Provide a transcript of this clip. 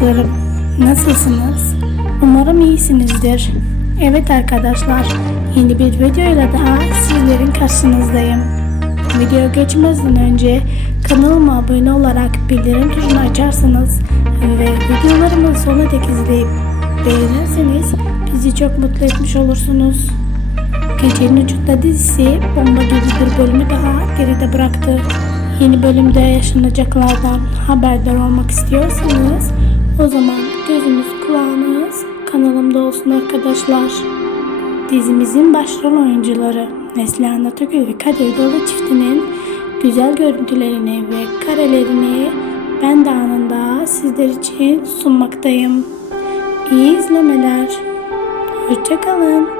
arkadaşlarım, nasılsınız? Umarım iyisinizdir. Evet arkadaşlar, yeni bir videoyla daha sizlerin karşınızdayım. Video geçmezden önce kanalıma abone olarak bildirim tuşunu açarsanız ve videolarımı sona dek izleyip beğenirseniz bizi çok mutlu etmiş olursunuz. Gecenin Ucunda dizisi bomba gibi bir bölümü daha geride bıraktı. Yeni bölümde yaşanacaklardan haberdar olmak istiyorsanız o zaman gözünüz kulağınız kanalımda olsun arkadaşlar. Dizimizin başrol oyuncuları Neslihan Atakül ve Kadir Dolu çiftinin güzel görüntülerini ve karelerini ben de anında sizler için sunmaktayım. İyi izlemeler. Hoşçakalın.